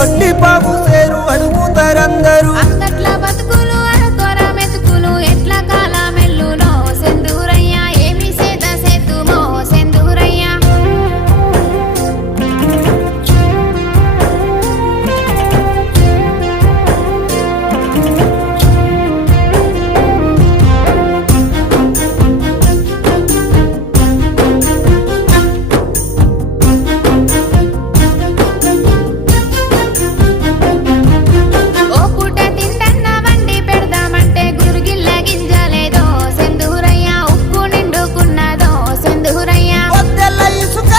వడ్డీ బాబు సేరు అడుగుతారందరూ